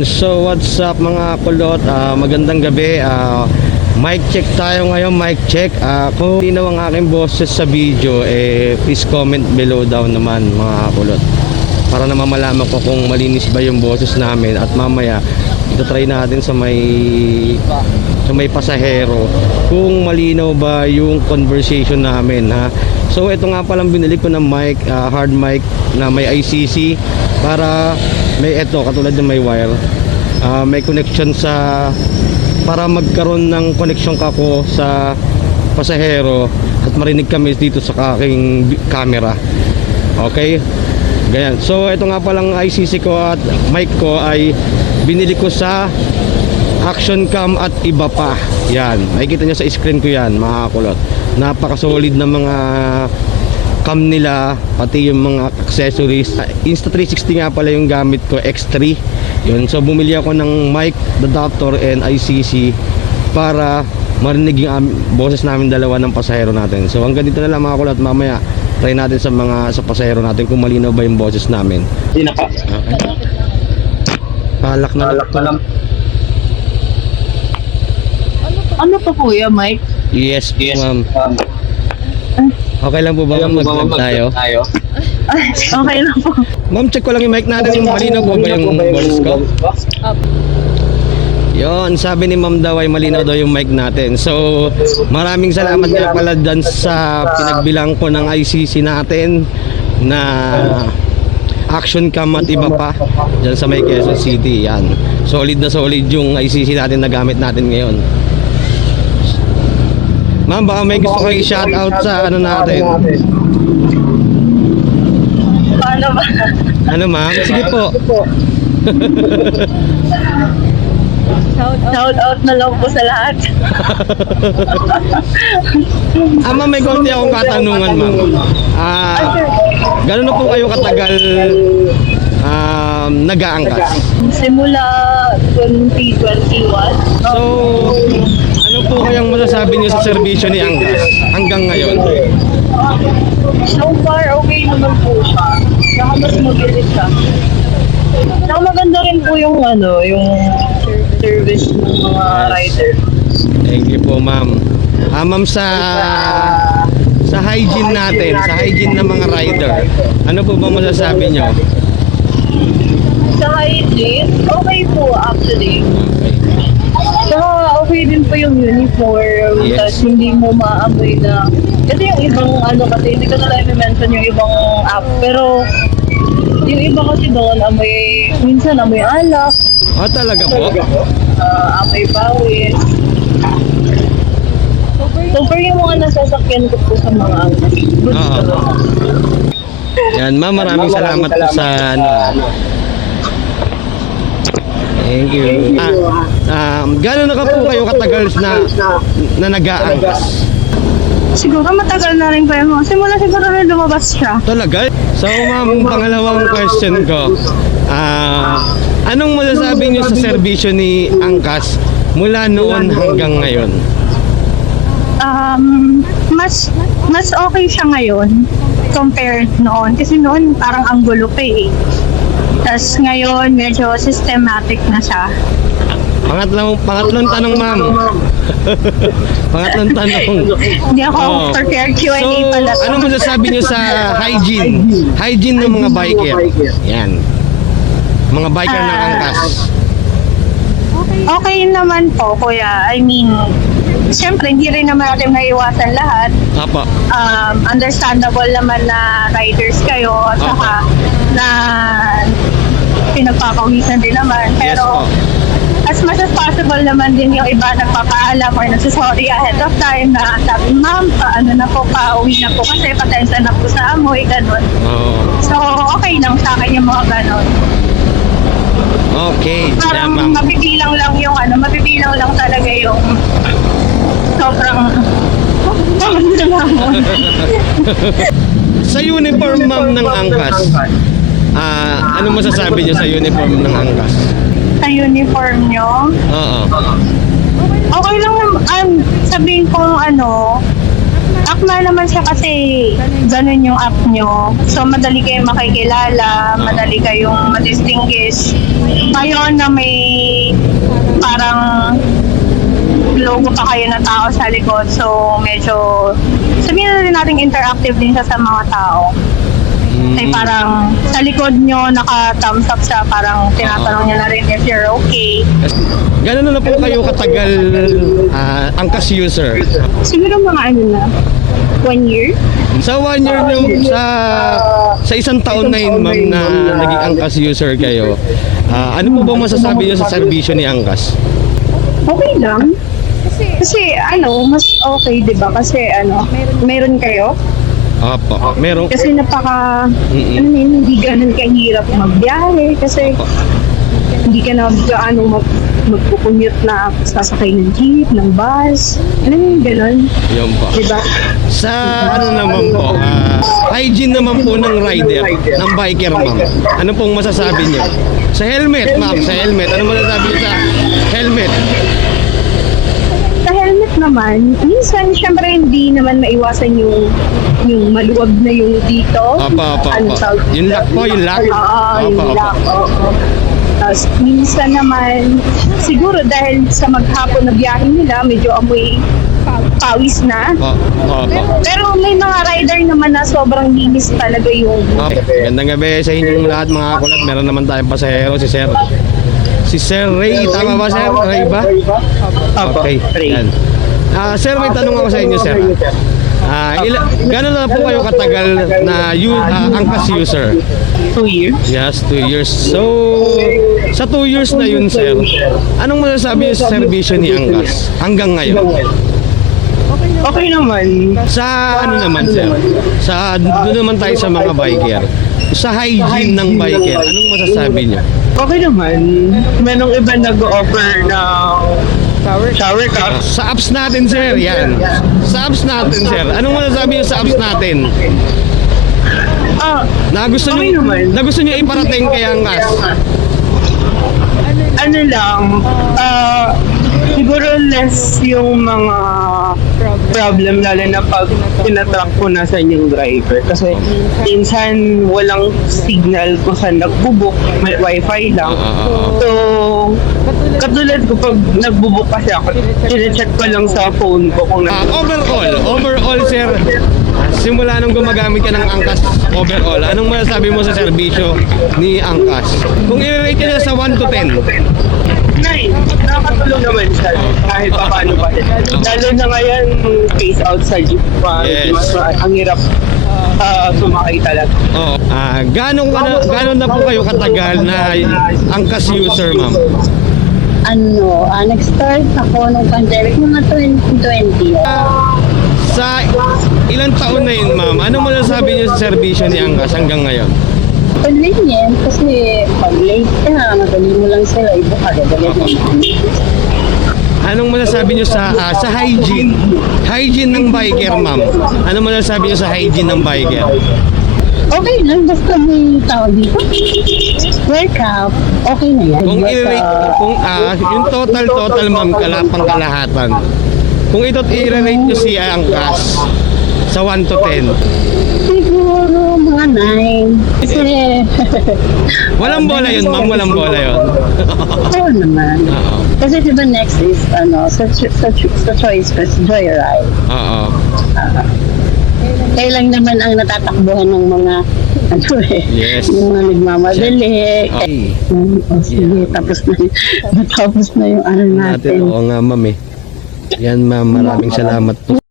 So what's up mga kulot, magandang gabi. Mic check tayo ngayon, mic check. Kung linaw ang aking boses sa video, please comment below down naman mga kulot, para naman malaman ko kung malinis ba yung boses namin. At mamaya ito try natin sa may pasahero kung malinaw ba yung conversation namin, ha. So ito nga palang binili ko ng mic, hard mic na may ICC, para may katulad ng may wire, may connection para magkaroon ng connection kako sa pasahero at marinig kami dito sa aking camera. Okay, ganyan. So ito nga palang ICC ko at mic ko ay binili ko sa Action Cam at iba pa. Yan, makikita nyo sa screen ko yan mga kulot. Napaka-solid na mga cam nila, pati yung mga accessories. Insta360 nga pala yung gamit ko, X3. Yun, so bumili ako ng mic, adapter and ICC para marinig yung boses namin dalawa ng pasahero natin. So hanggang dito na lang mga kulot. Mamaya try natin sa pasahero natin kung malinaw ba yung boses namin. Hindi na pa. Okay. Palak na lang. Ano pa kuya, Mike? Yes, ma'am. Okay lang po ba mag-vlog tayo? Okay lang po. Ma'am, check ko lang yung mic natin, yung malinaw po ba yung boses ko? Yon, sabi ni ma'am daw ay malinaw daw yung mic natin. So maraming salamat nga pala dyan sa pinagbilang ko ng ICC natin na Action Cam at iba pa dyan sa may Quezon City. Yan, solid na solid yung ICC natin na gamit natin ngayon. Ma'am, baka may gusto kayo i-shoutout sa ano natin. Paano ba? Ano ma'am? Sige po. Shout out na lang po sa lahat. Ma'am, may konti akong katanungan, ma'am. Gano'n na po kayo katagal nag-aangkas? Simula 2021. So, ano po kayang masasabi niyo sa serbisyo ni Angkas hanggang ngayon? So far, okay naman po siya. Saka mas mabilis siya. Saka maganda rin po yung yung service ng mga rider. Thank you po, ma'am. Ma'am, sa hygiene natin, sa hygiene ng mga rider, ano po ba masasabi niyo? Sa hygiene, okay po actually. Okay. Saka okay din po yung uniform, Yes. tapos hindi mo maamoy na. Kasi yung ibang kasi hindi ko na lang i-mention yung ibang app, pero yung iba kasi doon minsan amoy alak, Talaga po? amoy pawis. So for yung mga nasasakyan ko po sa mga goods Oo. ko. Yan, ma'am, maraming salamat po sa Thank you. Gano'n na ka po kayo katagal na nag-aangkas? Siguro matagal na rin po yun. Simula siguro na lumabas siya. Talaga? So ma'am, pangalawang question ko, anong masasabi niyo sa serbisyo ni Angkas mula noon hanggang ngayon? Mas okay siya ngayon compared noon. Kasi noon parang ang gulo pa eh. Tapos ngayon medyo systematic na siya. Pangatlong tanong, ma'am. Pangatlong tanong. Hindi ako prepared Q&A pala. So, ano masasabi niyo sa hygiene? Hygiene ng mga biker. Yan. Mga biker ng Angkas. Okay naman po, kuya. I mean, siyempre, hindi rin naman natin maiwasan lahat. Apa. Understandable naman na riders kayo at saka na pinagpapawisan din naman. Yes Pero po. as much as possible naman din yung iba nagpapaalam or nagsasorry ahead of time na sabi, ma'am, paano na po, pauwi na po kasi patensya na po sa amoy, ganun. Oo. So, okay lang sa akin yung mga ganun. Okay. Parang Yan, ma'am. mabibilang lang talaga yung sobrang Sa uniform, ma'am, ng Angkas, ano masasabi niyo sa uniform ng Angkas? sa uniform nyo. Oo. Okay lang naman, sabihin ko akma naman siya kasi ganun yung app nyo. So madali kayong makikilala, madali kayong ma-distinguish Ngayon na may parang logo pa kayo na tao sa likod. So, medyo, sabihin na rin natin interactive din siya sa mga tao. Ay parang sa likod nyo, naka-thumbs up siya. Parang tinatanong niya na rin if you're okay. Gano'n na po kayo katagal Angkas user? Siguro mga ano na, 1 year? Sa 1 year nyo, sa isang taon na yun, ma'am, na naging Angkas user kayo, ano po ba masasabi nyo sa serbisyo ni Angkas? Okay lang. Kasi ano, mas okay, di ba? Kasi ano, meron kayo. Opo, merong... Kasi napaka, ano yun, hindi ganun kahirap magbiyahe. Kasi hindi ka na gaano magpukunyot na sasakay ng jeep, ng bus. Ano yung ganun? Yun po. Diba? Sa ano naman po, hygiene naman po ng rider, ng biker, ma'am. Ano pong masasabi niyo? Sa helmet, ma'am, sa helmet. Ano masasabi niyo sa helmet? Sa helmet naman, minsan syempre hindi naman maiwasan yung maluwag na yung dito. Apa. Yung lock po, yung lock. Oo, yung lock. Oo. Tapos minsan naman, siguro dahil sa maghapon na biyahe nila, medyo amoy pawis na. Opo. Pero may mga rider naman na sobrang linis talaga yung... Okay. Gandang gabi sa inyong lahat, mga kulat. Meron naman tayong pasahero, si Sir Ray. Tama ba, Sir? Ray ba? Okay. Yan. Sir, may tanong ako sa inyo, Sir. Gano'n na po kayo katagal na Angkas user? 2 years. Yes, 2 years. So, sa 2 years na yun, Sir, anong masasabi niyo sa serbisyo ni Angkas hanggang ngayon? Okay naman. Sa ano naman, Sir? Doon naman tayo sa mga biker. Sa hygiene ng biker, anong masasabi niyo? Okay naman. Merong iba nag-offer ng shower cup. Sa apps natin, Sir, yan. Sa apps natin, Sir. Anong masasabi niyo sa apps natin? Na gusto okay niyo, naman. na gusto niyo iparating kay Angkas? Ano lang, siguro less yung mga problem lalo na pag tinatrack ko na sa inyong driver. Kasi minsan walang signal kung saan nagbubook, may wifi lang. So, katulad ko pag nagbubuk kasi ako, chinecheck ko lang sa phone ko kung Overall, Sir, simula nung gumagamit ka ng Angkas overall, anong masasabi mo sa serbisyo ni Angkas? Kung i-rate ka niya sa 1 to 10, 9. Nakakatulong naman siya kahit pa paano ba. Lalo na ngayon, face out sa jeep pa. Yes. Ang hirap sumakay talaga. oh, gano'n na po kayo katagal na Angkas user, ma'am? Nag-start ako nung pandemic, mga 2020. Sa ilang taon na yun, ma'am, anong masasabi niyo sa serbisyo ni Angkas hanggang ngayon? Convenient kasi pag late ka, madali mo lang sila ibuka. Anong masasabi niyo sa hygiene? Hygiene ng biker, ma'am. Anong masasabi niyo sa hygiene ng biker? Okay lang, basta may tao dito. Square cup, okay na yan. Kung i-rate, yung total, ma'am, pangkalahatan. Kung ito't i-rate niyo si Angkas sa 1 to 10. Siguro mga 9. Kasi, Walang bola yun, ma'am. Walang bola yun. oo naman. Oo. Kasi diba next is, sa choice first, joyride. Oo. Kaya lang naman ang natatakbuhan ng mga, Yes. yung mga nagmamadali. Okay. Sige, tapos na yung ano Natin, natin. oo nga, ma'am eh. Yan, ma'am. Maraming salamat po.